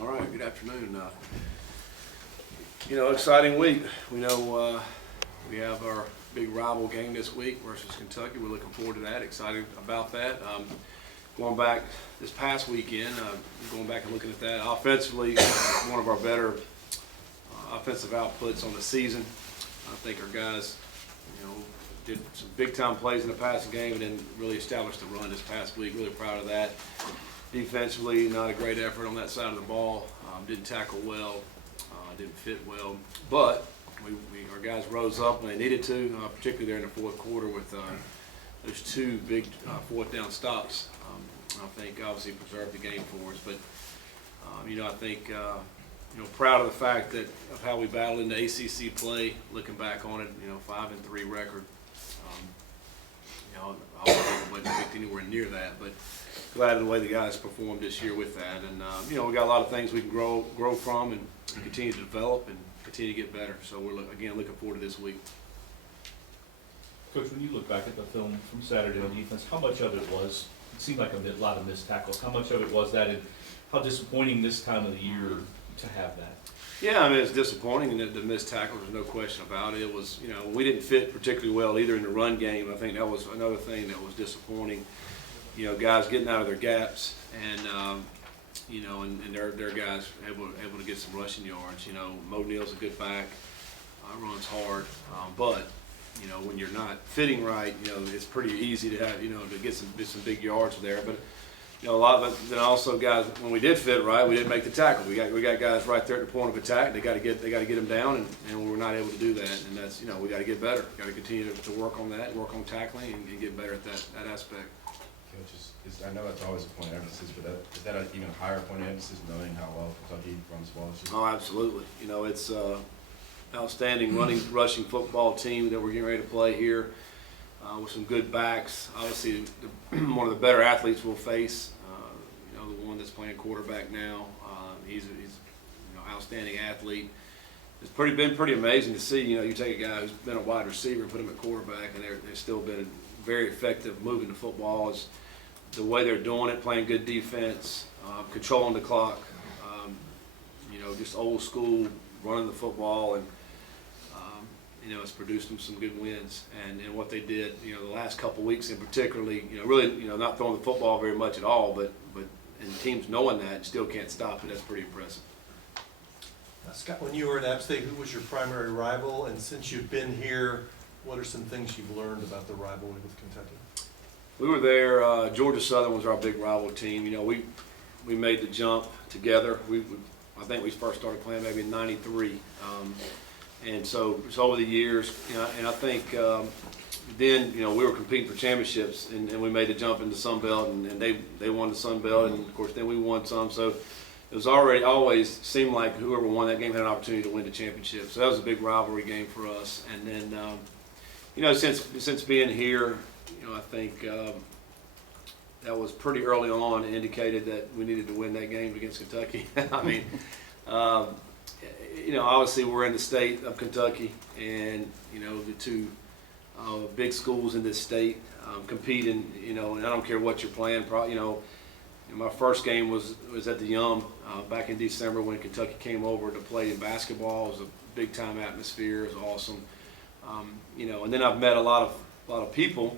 All right, good afternoon. Exciting week. We know we have our big rival game this week versus Kentucky. We're looking forward to that, excited about that. Going back this past weekend, going back and looking at that, offensively, one of our better offensive outputs on the season. I think our guys, did some big-time plays in the passing game and then really established the run this past week. Really proud of that. Defensively, not a great effort on that side of the ball. Didn't tackle well, didn't fit well. But our guys rose up when they needed to, particularly there in the fourth quarter with those two big fourth down stops. I think obviously preserved the game for us. But, I think, proud of the fact that of how we battled in the ACC play, looking back on it, 5-3 record. I wasn't picked anywhere near that, but glad of the way the guys performed this year with that. And, we got a lot of things we can grow from and continue to develop and continue to get better. So we're, again, looking forward to this week. Coach, when you look back at the film from Saturday on defense, how much of it was, it seemed like a lot of missed tackles, how much of it was that, and how disappointing this time of the year to have that? Yeah, it's disappointing and the missed tackles, there's no question about it. It was, we didn't fit particularly well either in the run game. I think that was another thing that was disappointing. Guys getting out of their gaps and, and their guys able to get some rushing yards. Mo Neal's a good back, runs hard, but, when you're not fitting right, it's pretty easy to have, to get some big yards there. But, a lot of it, then also guys, when we did fit right, we didn't make the tackle. We got guys right there at the point of attack. They got to get them down, and we were not able to do that. And that's, we got to get better. Got to continue to work on that, work on tackling, and get better at that aspect. Coach, I know that's always a point of emphasis, but is that an even higher point of emphasis, knowing how well Kentucky runs the ball? Oh, absolutely. It's outstanding rushing football team that we're getting ready to play here. With some good backs. Obviously, one of the better athletes we'll face, the one that's playing quarterback now. He's an outstanding athlete. It's been pretty amazing to see. You take a guy who's been a wide receiver and put him at quarterback, and they've still been very effective moving the football. It's the way they're doing it, playing good defense, controlling the clock, just old school, running the football, and it's produced them some good wins. And what they did, the last couple weeks in particularly, really, not throwing the football very much at all, but and teams knowing that and still can't stop it, that's pretty impressive. Now, Scott, when you were at App State, who was your primary rival? And since you've been here, what are some things you've learned about the rivalry with Kentucky? We were there. Georgia Southern was our big rival team. We made the jump together. I think we first started playing maybe in '93. And so it's over the years, and I think then, we were competing for championships, and we made the jump into Sun Belt, and they won the Sun Belt, and of course then we won some. So it was always seemed like whoever won that game had an opportunity to win the championship. So that was a big rivalry game for us. And then, since being here, I think that was pretty early on indicated that we needed to win that game against Kentucky. I mean. Obviously we're in the state of Kentucky, and the two big schools in this state competing. And I don't care what you're playing. My first game was at the Yum back in December when Kentucky came over to play in basketball. It was a big time atmosphere. It was awesome. And then I've met a lot of people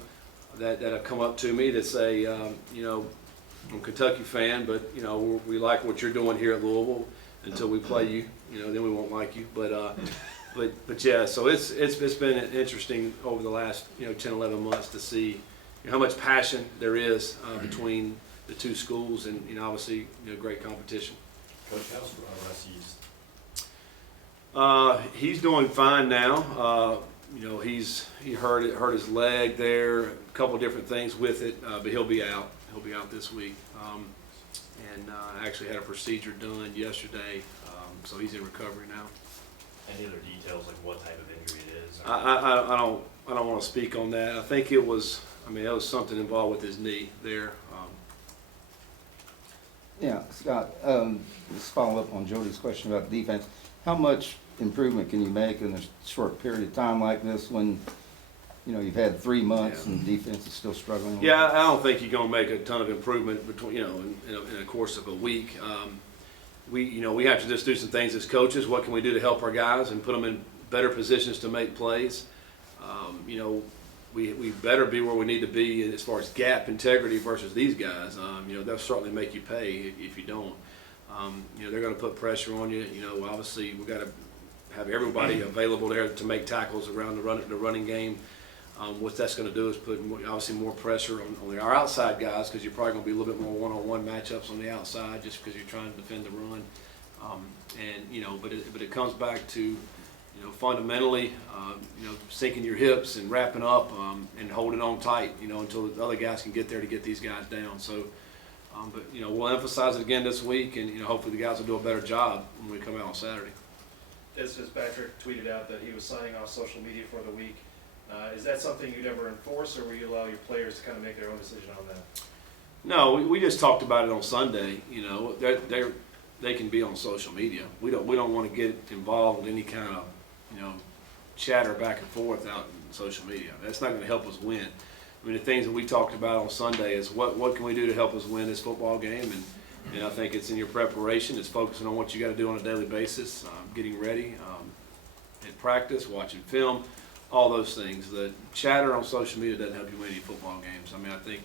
that have come up to me that say, I'm a Kentucky fan, but we like what you're doing here at Louisville. Until we play you, then we won't like you. But yeah, so it's been interesting over the last 10, 11 months to see how much passion there is between the two schools, and obviously great competition. Coach, how's Russ East? He's doing fine now. He hurt his leg there, a couple different things with it, but he'll be out. He'll be out this week. And actually had a procedure done yesterday, so he's in recovery now. Any other details, like what type of injury it is? I don't want to speak on that. I think it was something involved with his knee there. Yeah, Scott, just follow up on Jody's question about defense. How much improvement can you make in a short period of time like this when you've had 3 months and defense is still struggling? Yeah, I don't think you're going to make a ton of improvement between in a course of a week. we have to just do some things as coaches. What can we do to help our guys and put them in better positions to make plays? We better be where we need to be as far as gap integrity versus these guys. They'll certainly make you pay if you don't. They're going to put pressure on you. Obviously we've got to have everybody available there to make tackles around the running game. What that's going to do is put obviously more pressure on our outside guys, because you're probably going to be a little bit more one-on-one matchups on the outside just because you're trying to defend the run. But it comes back to fundamentally sinking your hips and wrapping up and holding on tight until the other guys can get there to get these guys down. So. We'll emphasize it again this week, and hopefully the guys will do a better job when we come out on Saturday. As Patrick tweeted out that he was signing off social media for the week. Is that something you'd ever enforce, or will you allow your players to kind of make their own decision on that? No, we just talked about it on Sunday. They can be on social media. We don't want to get involved in any kind of chatter back and forth out in social media. That's not going to help us win. I mean, the things that we talked about on Sunday is what can we do to help us win this football game, and I think it's in your preparation. It's focusing on what you got to do on a daily basis, getting ready, in practice, watching film, all those things. The chatter on social media doesn't help you win any football games. I mean, I think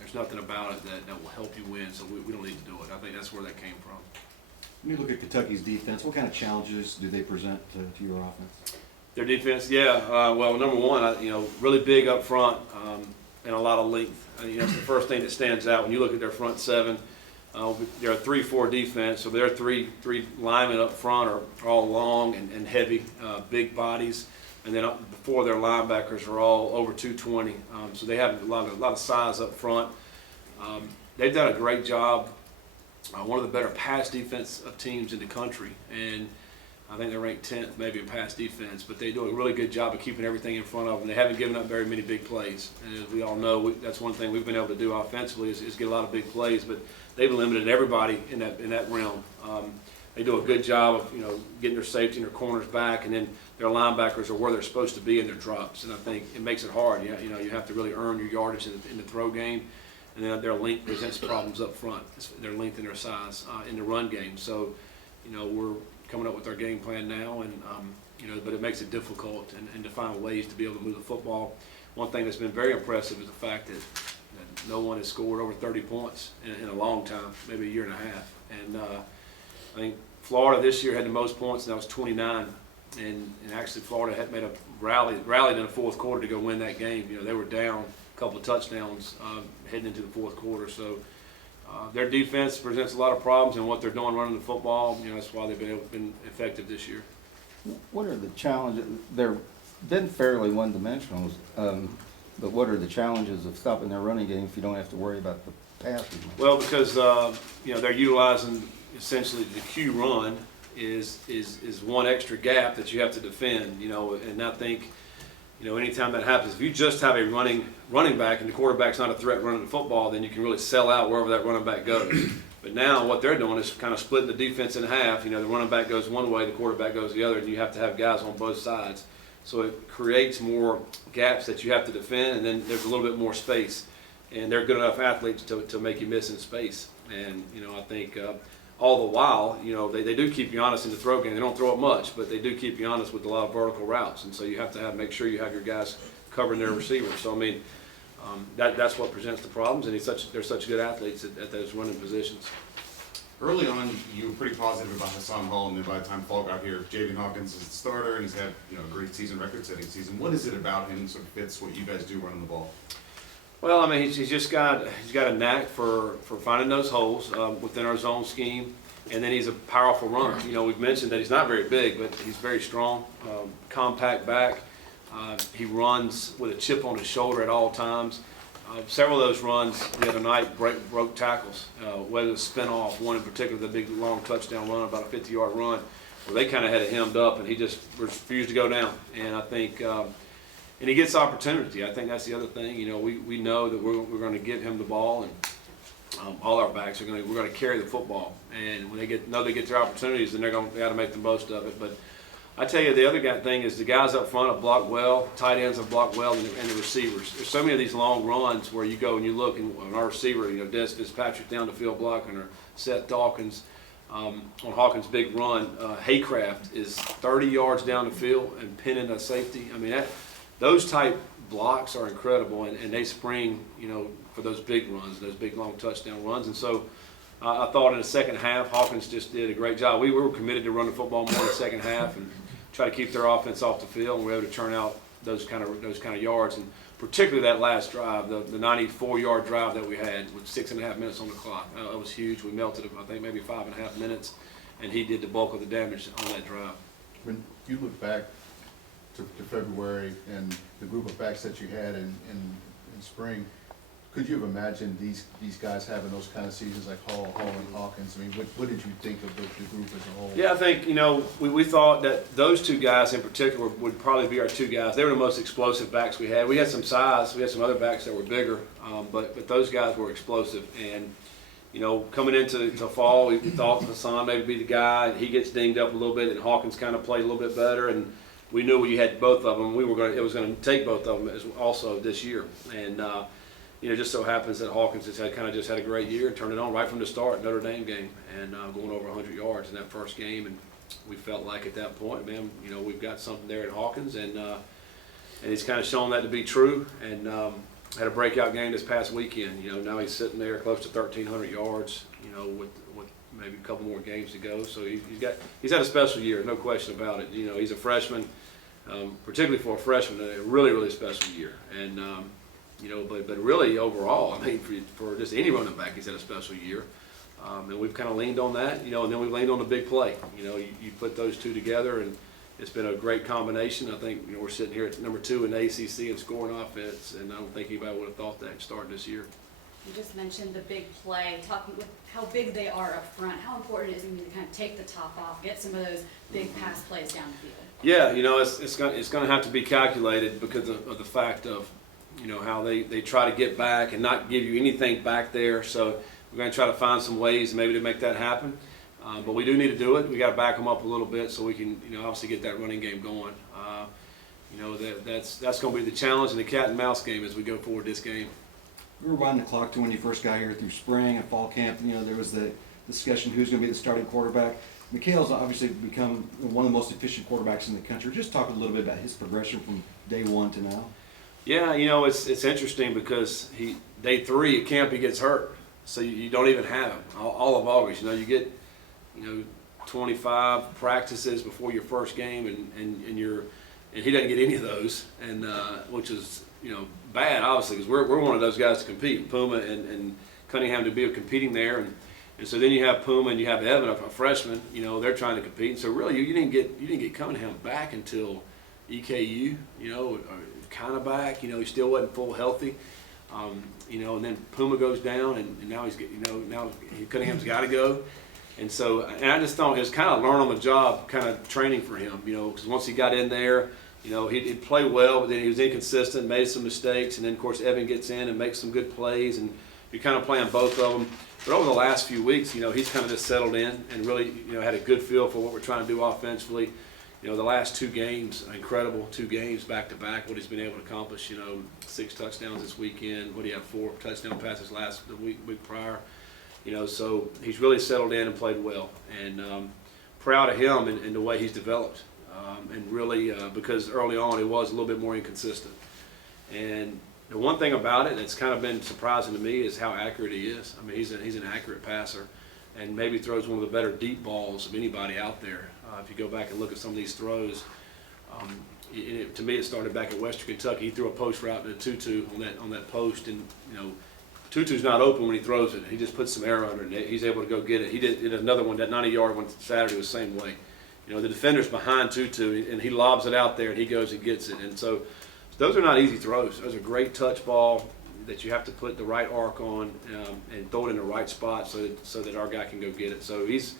there's nothing about it that will help you win, so we don't need to do it. I think that's where that came from. When you look at Kentucky's defense, what kind of challenges do they present to your offense? Their defense, well, number one, really big up front and a lot of length. That's the first thing that stands out when you look at their front seven. They're a 3-4 defense, so their three linemen up front are all long and heavy, big bodies, and then before their linebackers are all over 220. So they have a lot of size up front. They've done a great job. One of the better pass defensive teams in the country, and I think they're ranked 10th maybe in pass defense, but they do a really good job of keeping everything in front of them. They haven't given up very many big plays. And as we all know, that's one thing we've been able to do offensively is get a lot of big plays, but they've eliminated everybody in that realm. They do a good job of getting their safety and their corners back, and then their linebackers are where they're supposed to be in their drops. And I think it makes it hard. You have to really earn your yardage in the throw game, and then their length presents problems up front. Their length and their size in the run game. So we're coming up with our game plan now, and but it makes it difficult and to find ways to be able to move the football. One thing that's been very impressive is the fact that no one has scored over 30 points in a long time, maybe a year and a half. And I think Florida this year had the most points, and that was 29. And actually Florida had made a rallied in the fourth quarter to go win that game. They were down a couple of touchdowns heading into the fourth quarter. So their defense presents a lot of problems, and what they're doing running the football, that's why they've been effective this year. What are the challenges? They've been fairly one-dimensional, but what are the challenges of stopping their running game if you don't have to worry about the passing? Well, because they're utilizing essentially the Q run is one extra gap that you have to defend. And I think anytime that happens, if you just have a running back and the quarterback's not a threat running the football, then you can really sell out wherever that running back goes. But now what they're doing is kind of splitting the defense in half. The running back goes one way, the quarterback goes the other, and you have to have guys on both sides. So it creates more gaps that you have to defend, and then there's a little bit more space. And they're good enough athletes to make you miss in space. And I think all the while, they do keep you honest in the throw game. They don't throw it much, but they do keep you honest with a lot of vertical routes. And so you have to make sure you have your guys covering their receivers. So I mean, that's what presents the problems, and they're such good athletes at those running positions. Early on, you were pretty positive about Hassan Hall, and then by the time Fall got here, Jaden Hawkins is the starter, and he's had a great season, record-setting season. What is it about him that sort of fits what you guys do running the ball? Well, I mean, he's got a knack for finding those holes within our zone scheme, and then he's a powerful runner. We've mentioned that he's not very big, but he's very strong, compact back. He runs with a chip on his shoulder at all times. Several of those runs the other night broke tackles, whether it's spin off, one in particular, the big long touchdown run, about a 50-yard run, where they kind of had it hemmed up and he just refused to go down. And I think, and he gets opportunity. I think that's the other thing. We know that we're going to give him the ball, and all our backs we're going to carry the football. And when they get their opportunities, then they got to make the most of it. But I tell you, the other thing is the guys up front have blocked well, tight ends have blocked well, and the receivers. There's so many of these long runs where you go and you look, and our receiver, Des Fitzpatrick down the field blocking, or Seth Dawkins on Hawkins' big run. Haycraft is 30 yards down the field and pinning a safety. I mean, those type blocks are incredible, and they spring, for those big runs, those big long touchdown runs. And so I thought in the second half, Hawkins just did a great job. We were committed to run the football more in the second half and try to keep their offense off the field, and we were able to turn out those kind of yards, and particularly that last drive, the 94-yard drive that we had with 6.5 minutes on the clock. That was huge. We melted it, I think, maybe 5.5 minutes, and he did the bulk of the damage on that drive. When you look back to February and the group of backs that you had in spring, could you have imagined these guys having those kind of seasons like Hall and Hawkins? I mean, what did you think of the group as a whole? Yeah, I think, we thought that those two guys in particular would probably be our two guys. They were the most explosive backs we had. We had some size. We had some other backs that were bigger, but those guys were explosive. And, coming into fall, we thought Hassan maybe be the guy, and he gets dinged up a little bit, and Hawkins kind of played a little bit better. And we knew we had both of them. It was going to take both of them also this year. And, it just so happens that Hawkins just had a great year and turned it on right from the start, Notre Dame game, and going over 100 yards in that first game. And we felt like at that point, man, we've got something there at Hawkins, and he's kind of shown that to be true. And had a breakout game this past weekend. Now he's sitting there close to 1,300 yards. With maybe a couple more games to go. So he's had a special year, no question about it. He's a freshman, particularly for a freshman, a really, really special year. And but really overall, I mean, for just any running back, he's had a special year. And we've kind of leaned on that, and then we've leaned on the big play. You put those two together, and it's been a great combination. I think, we're sitting here at number 2 in the ACC in scoring offense, and I don't think anybody would have thought that starting this year. You just mentioned the big play, talking with how big they are up front. How important is it to kind of take the top off, get some of those big pass plays down the field? Yeah, it's going to have to be calculated because of the fact of, how they try to get back and not give you anything back there. So we're going to try to find some ways maybe to make that happen. But we do need to do it. We got to back them up a little bit so we can, obviously get that running game going. That's going to be the challenge in the cat and mouse game as we go forward this game. We were winding the clock to when you first got here through spring and fall camp. There was the discussion who's going to be the starting quarterback. Mikhail's obviously become one of the most efficient quarterbacks in the country. Just talk a little bit about his progression from day one to now. Yeah, it's interesting because day 3 at camp he gets hurt, so you don't even have him all of August. You get 25 practices before your first game, and he doesn't get any of those, and which is bad obviously because we're one of those guys to compete. Puma and Cunningham to be competing there, and so then you have Puma and you have Evan, a freshman. They're trying to compete, and so really you didn't get Cunningham back until EKU. Kind of back, he still wasn't full healthy, and then Puma goes down, and now now Cunningham's got to go, and I just thought it was kind of learn on the job kind of training for him, because once he got in there, he'd play well, but then he was inconsistent, made some mistakes, and then of course Evan gets in and makes some good plays, and you're kind of playing both of them. But over the last few weeks, he's kind of just settled in and really, had a good feel for what we're trying to do offensively. The last 2 games, incredible 2 games back to back, what he's been able to accomplish, 6 touchdowns this weekend. What do you have, 4 touchdown passes the week prior? So he's really settled in and played well. And proud of him and the way he's developed. And really, because early on he was a little bit more inconsistent. And the one thing about it that's kind of been surprising to me is how accurate he is. I mean, he's an accurate passer, and maybe throws one of the better deep balls of anybody out there. If you go back and look at some of these throws, to me it started back at Western Kentucky. He threw a post route to Tutu on that post, and Tutu's not open when he throws it. He just puts some air under it. He's able to go get it. He did another one, that 90-yard one Saturday was the same way. The defender's behind Tutu, and he lobs it out there, and he goes and gets it. And so those are not easy throws. Those are great touch ball that you have to put the right arc on and throw it in the right spot so that our guy can go get it. So he's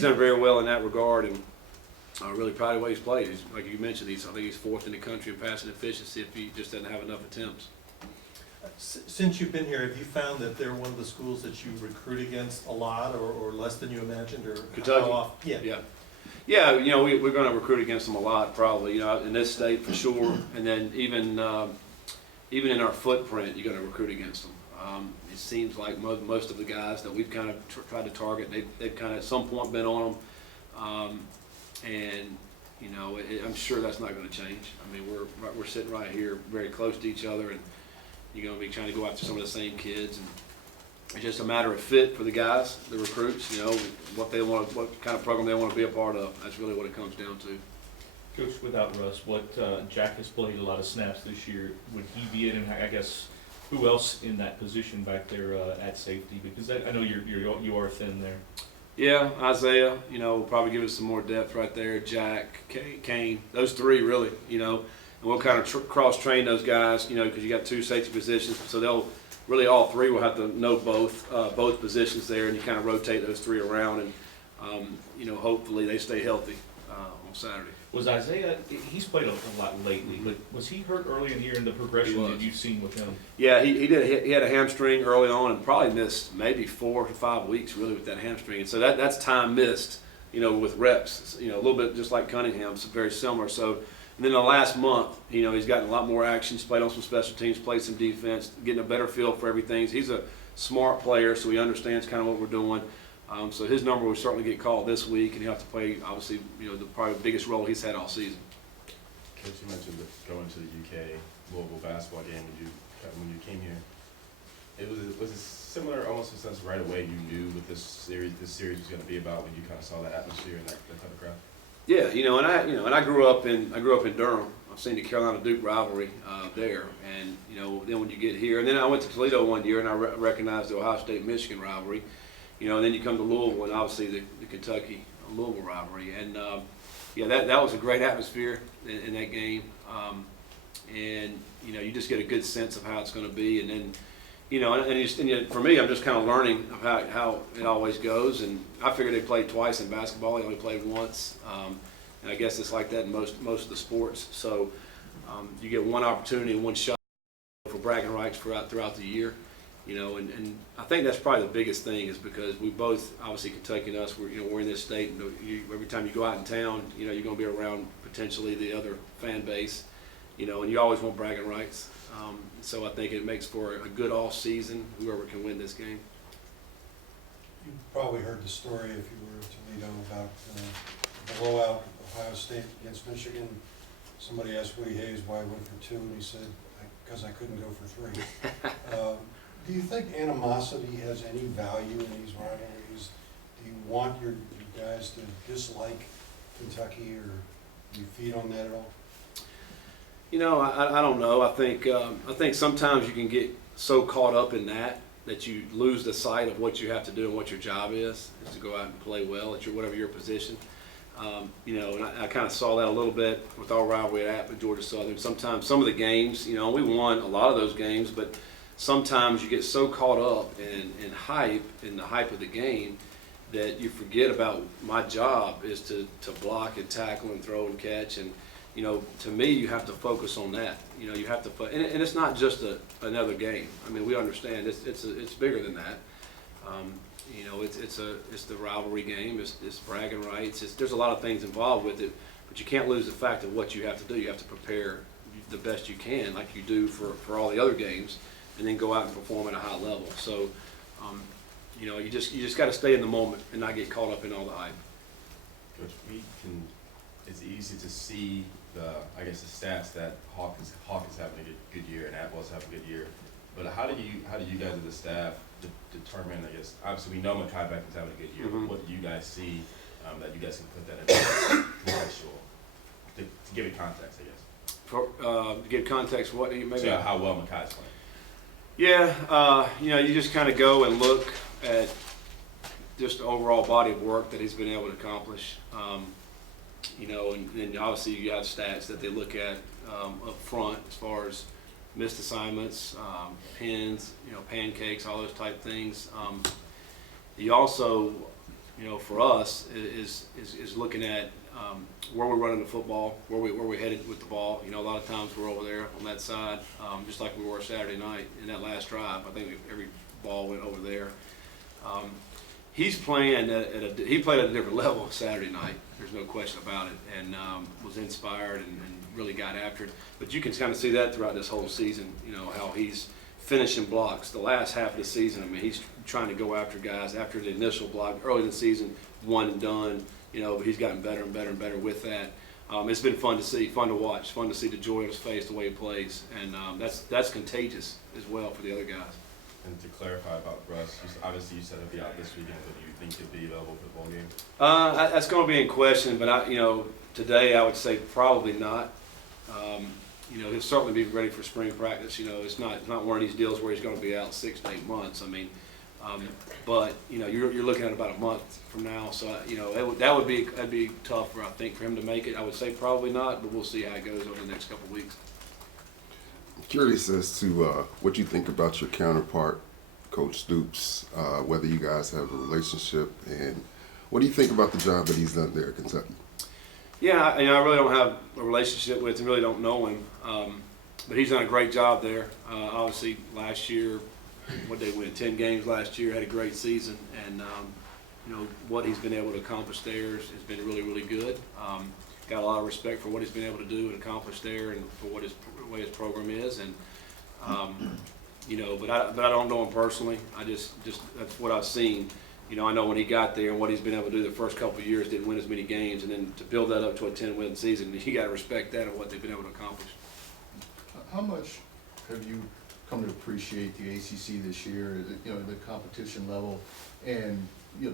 done very well in that regard, and I'm really proud of the way he's played. Like you mentioned, I think he's 4th in the country in passing efficiency if he just doesn't have enough attempts. Since you've been here, have you found that they're one of the schools that you recruit against a lot, or less than you imagined, or Kentucky? how often? Yeah. Yeah, we're going to recruit against them a lot, probably. In this state for sure, and then even in our footprint, you're going to recruit against them. It seems like most of the guys that we've kind of tried to target, they've kind of at some point been on them, and I'm sure that's not going to change. I mean, we're sitting right here, very close to each other, and you're going to be trying to go after some of the same kids, and it's just a matter of fit for the guys, the recruits. What kind of program they want to be a part of. That's really what it comes down to. Coach, without Russ, Jack has played a lot of snaps this year. Would he be in, and I guess, who else in that position back there at safety? Because I know you are thin there. Yeah, Isaiah, will probably give us some more depth right there. Jack, Kane, those three really, and we'll kind of cross-train those guys, because you got two safety positions, so they'll really all three will have to know both positions there, and you kind of rotate those three around, and hopefully they stay healthy on Saturday. Was Isaiah? He's played a lot lately, but was he hurt early in the year in the progression that you've seen with him? Yeah, he did. He had a hamstring early on, and probably missed maybe 4 to 5 weeks really with that hamstring. And so that's time missed, with reps. A little bit just like Cunningham, so very similar. So, and then the last month, he's gotten a lot more action. He's played on some special teams, played some defense, getting a better feel for everything. He's a smart player, so he understands kind of what we're doing. So his number will certainly get called this week, and he'll have to play, obviously, probably the biggest role he's had all season. Coach, you mentioned going to the UK Louisville basketball game when you came here. Was it similar, almost in a sense, right away you knew what this series was going to be about when you kind of saw that atmosphere and that type of crowd? Yeah, and I grew up in Durham. I've seen the Carolina Duke rivalry there, and then when you get here, and then I went to Toledo one year and I recognized the Ohio State Michigan rivalry. And then you come to Louisville and obviously the Kentucky Louisville rivalry, and that was a great atmosphere in that game, and you just get a good sense of how it's going to be, and then for me, I'm just kind of learning of how it always goes, and I figured they played twice in basketball. They only played once, and I guess it's like that in most of the sports. So you get one opportunity and one shot for bragging rights throughout the year. And I think that's probably the biggest thing is because we both, obviously Kentucky and us, we're in this state, and every time you go out in town, you're going to be around potentially the other fan base, and you always want bragging rights. So I think it makes for a good off season, whoever can win this game. You probably heard the story if you were in Toledo about the blowout Ohio State against Michigan. Somebody asked Woody Hayes why he went for 2, and he said, because I couldn't go for 3. Do you think animosity has any value in these rivalries? Do you want your guys to dislike Kentucky, or do you feed on that at all? I don't know. I think sometimes you can get so caught up in that you lose the sight of what you have to do and what your job is to go out and play well at whatever your position. And I kind of saw that a little bit with our rivalry at Georgia Southern. Sometimes some of the games, we won a lot of those games, but sometimes you get so caught up in the hype of the game that you forget about my job is to block and tackle and throw and catch. And, to me, you have to focus on that. You have to, and it's not just another game. I mean, we understand it's bigger than that. It's the rivalry game. It's bragging rights. There's a lot of things involved with it, but you can't lose the fact of what you have to do. You have to prepare the best you can, like you do for all the other games, and then go out and perform at a high level. So, you just got to stay in the moment and not get caught up in all the hype. Coach, it's easy to see the stats that Hawk is having a good year and Atwell's having a good year. But how do you guys as the staff determine? Obviously we know Mekhi Becton's having a good year. Mm-hmm. But what do you guys see that you guys can put that in contextual to give it context? To give context, what do you maybe? So how well Mekhi's playing. Yeah, you just kind of go and look at just the overall body of work that he's been able to accomplish. And then obviously you have stats that they look at up front as far as missed assignments, pins, pancakes, all those type things. You also, for us is looking at where we're running the football, where we're headed with the ball. A lot of times we're over there on that side, just like we were Saturday night in that last drive. I think every ball went over there. he's playing he played at a different level Saturday night. There's no question about it, and was inspired and really got after it. But you can kind of see that throughout this whole season, you know, how he's finishing blocks. The last half of the season, I mean, he's trying to go after guys after the initial block. Early in the season, one and done, you know, but he's gotten better and better and better with that. It's been fun to see, fun to watch, fun to see the joy on his face, the way he plays, and that's contagious as well for the other guys. And to clarify about Russ, obviously you said he'll be out this weekend, but do you think he'll be available for the ball game? That's going to be in question, but today I would say probably not. He'll certainly be ready for spring practice. You know, it's not one of these deals where he's going to be out 6 to 8 months. I mean, but you're looking at about a month from now, so that'd be tough I think for him to make it. I would say probably not, but we'll see how it goes over the next couple of weeks. Curious as to what you think about your counterpart, Coach Stoops, whether you guys have a relationship, and what do you think about the job that he's done there at Kentucky? Yeah, I really don't have a relationship with him, really don't know him, but he's done a great job there. Obviously, last year, what they win 10 games last year, had a great season, and what he's been able to accomplish there has been really, really good. Got a lot of respect for what he's been able to do and accomplish there, and for what the way his program is, and but I don't know him personally. I just that's what I've seen. I know when he got there and what he's been able to do the first couple of years, didn't win as many games, and then to build that up to a 10-win season, you got to respect that and what they've been able to accomplish. How much have you come to appreciate the ACC this year, the competition level, and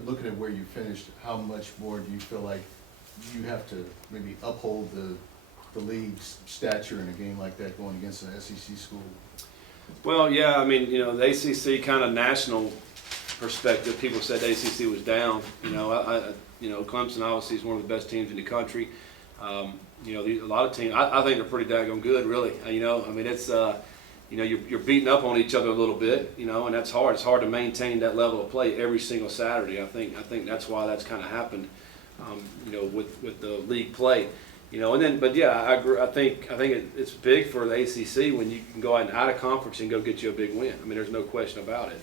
looking at where you finished, how much more do you feel like you have to maybe uphold the league's stature in a game like that going against an SEC school? Well, yeah, I mean, the ACC kind of national perspective, people said the ACC was down. Clemson obviously is one of the best teams in the country. A lot of teams, I think they're pretty daggone good, really. It's you're beating up on each other a little bit, and that's hard. It's hard to maintain that level of play every single Saturday. I think that's why that's kind of happened, with the league play. I agree. I think it's big for the ACC when you can go out of conference and go get you a big win. I mean, there's no question about it.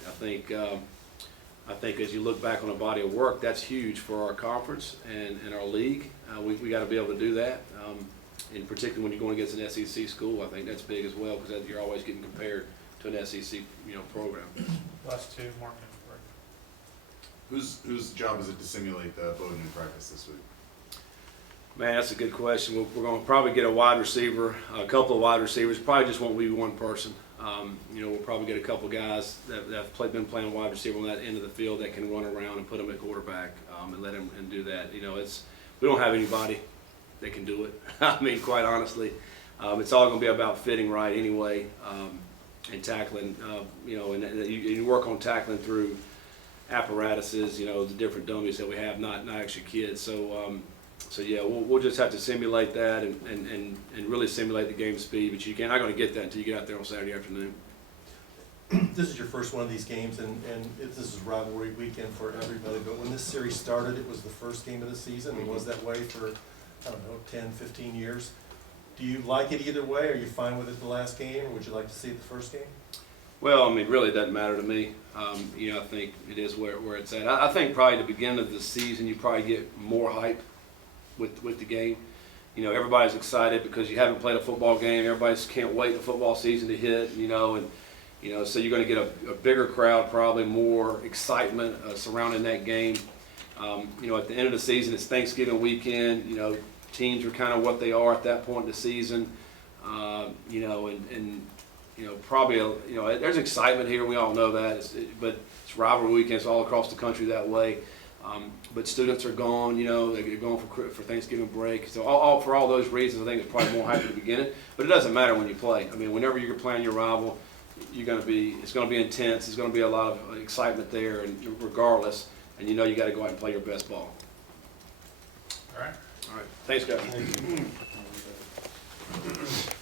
I think as you look back on a body of work, that's huge for our conference and our league. We got to be able to do that, and particularly when you're going against an SEC school. I think that's big as well because you're always getting compared to an SEC program. Last two, Mark. Whose job is it to simulate the voting in practice this week? Man, that's a good question. We're going to probably get a wide receiver, a couple of wide receivers. Probably just won't be one person. We'll probably get a couple guys that have been playing wide receiver on that end of the field that can run around and put them at quarterback and let them and do that. We don't have anybody that can do it. I mean, quite honestly, it's all going to be about fitting right anyway, and tackling. And you work on tackling through apparatuses. The different dummies that we have, not actually kids. So yeah, we'll just have to simulate that and really simulate the game speed, but you're not going to get that until you get out there on Saturday afternoon. This is your first one of these games, and this is rivalry weekend for everybody, but when this series started, it was the first game of the season. It was that way for, 10, 15 years. Do you like it either way? Are you fine with it the last game, or would you like to see it the first game? Well, really it doesn't matter to me. I think it is where it's at. I think probably at the beginning of the season, you probably get more hype with the game. Everybody's excited because you haven't played a football game. Everybody can't wait the football season to hit, so you're going to get a bigger crowd, probably more excitement surrounding that game. At the end of the season, it's Thanksgiving weekend. Teams are kind of what they are at that point in the season. Probably there's excitement here. We all know that, but it's rivalry weekends all across the country that way. But students are gone, they're going for Thanksgiving break. So for all those reasons, I think it's probably more hype at the beginning. But it doesn't matter when you play. I mean, whenever you're playing your rival, it's going to be intense. There's going to be a lot of excitement there, and regardless, and you got to go out and play your best ball. All right. Thanks, guys. Thank you.